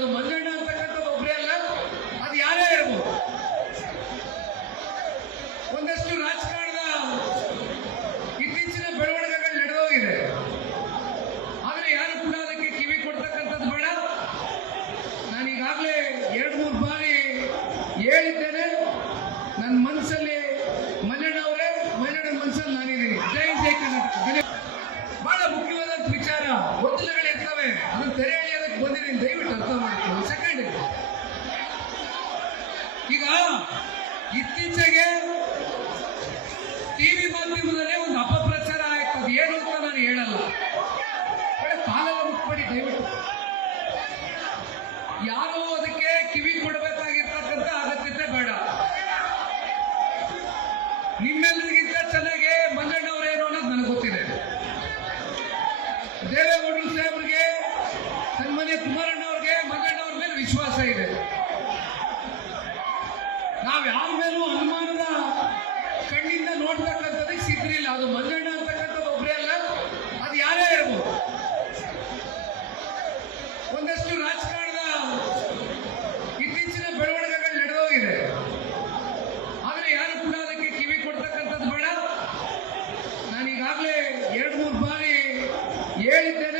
ಅದು ಮಂಜಣ್ಣ ಅಂತಕ್ಕಂಥದ್ದು ಒಬ್ಬರೇ ಅಲ್ಲ, ಅದು ಯಾರೇ ಇರ್ಬೋದು. ಒಂದಷ್ಟು ರಾಜಕಾರಣದ ಇತ್ತೀಚಿನ ಬೆಳವಣಿಗೆಗಳು ನಡೆದೋಗಿದೆ, ಆದರೆ ಯಾರು ಕೂಡ ಅದಕ್ಕೆ ಕಿವಿ ಕೊಡ್ತಕ್ಕಂಥದ್ದು ಬೇಡ. ನಾನು ಈಗಾಗಲೇ 2-3 ಬಾರಿ ಹೇಳಿದ್ದೇನೆ, ನನ್ನ ಮನಸ್ಸಲ್ಲಿ ಮಂಜಣ್ಣ ಅವರೇ, ಮಂಜಣ್ಣನ ಮನಸ್ಸಲ್ಲಿ ನಾನಿದ್ದೀನಿ. ಜೈ ಜೈ ಕರ್ನಾಟಕ. ಬಹಳ ಮುಖ್ಯವಾದ ವಿಚಾರ, ಗೊಂದಲಗಳಿರ್ತವೆ, ಅದನ್ನು ತೆರೆ ಎಳೆಯೋದಕ್ಕೆ ಬಂದಿದ್ದೀನಿ, ದಯವಿಟ್ಟು ಅರ್ಥ ಮಾಡ್ತೀನಿ. ಸೆಕೆಂಡ್, ಈಗ ಇತ್ತೀಚೆಗೆ ಟಿವಿ ಮಾಧ್ಯಮದಲ್ಲೇ ಒಂದು ಅಪಪ್ರಚಾರ ಆಯ್ತು. ಅದು ಏನು ಅಂತ ನಾನು ಹೇಳಲ್ಲ, ಕಾಲೆಲ್ಲ ಮುಟ್ಬೇಡಿ ದಯವಿಟ್ಟು. ಯಾರು ಅದಕ್ಕೆ ಕಿವಿ ಕೊಡಬೇಕಾಗಿರ್ತಕ್ಕಂಥ ಅಗತ್ಯತೆ ಬೇಡ. ನಿಮ್ಮೆಲ್ಲರಿಗಿಂತ ಚೆನ್ನಾಗಿ ಮಂಜಣ್ಣವರೇನು ಅನ್ನೋದು ನನಗೆ ಗೊತ್ತಿದೆ. ದೇವೇಗೌಡರು ಸಾಹೇಬರಿಗೆ, ಸನ್ಮಾನ್ಯ ಕುಮಾರಣ್ಣ ಅವ್ರಿಗೆ ಮಂಜಣ್ಣವ್ರ ಮೇಲೆ ವಿಶ್ವಾಸ ಇದೆ. ನಾವು ಯಾರ ಮೇಲೂ ಅನುಮಾನದ ಕಣ್ಣಿಂದ ನೋಡ್ತಕ್ಕಂಥದಕ್ಕೆ ಸಿದ್ಧರಿಲ್ಲ. ಅದು ಮಂಜಣ್ಣ ಅಂತಕ್ಕಂಥದ್ದು ಒಬ್ಬರೇ ಅಲ್ಲ, ಅದು ಯಾರೇ ಇರ್ಬೋದು. ಒಂದಷ್ಟು ರಾಜಕಾರಣದ ಇತ್ತೀಚಿನ ಬೆಳವಣಿಗೆಗಳು ನಡೆದೋಗಿದೆ, ಆದರೆ ಯಾರು ಕೂಡ ಅದಕ್ಕೆ ಕಿವಿ ಕೊಡ್ತಕ್ಕಂಥದ್ದು ಬೇಡ. ನಾನು ಈಗಾಗಲೇ 2-3 ಬಾರಿ ಹೇಳಿದ್ದೇನೆ,